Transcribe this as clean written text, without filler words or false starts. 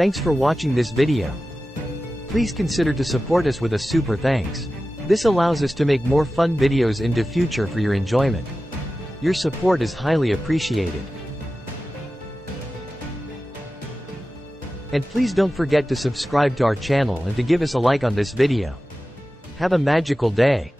Thanks for watching this video. Please consider to support us with a super thanks. This allows us to make more fun videos into future for your enjoyment. Your support is highly appreciated. And please don't forget to subscribe to our channel and to give us a like on this video. Have a magical day.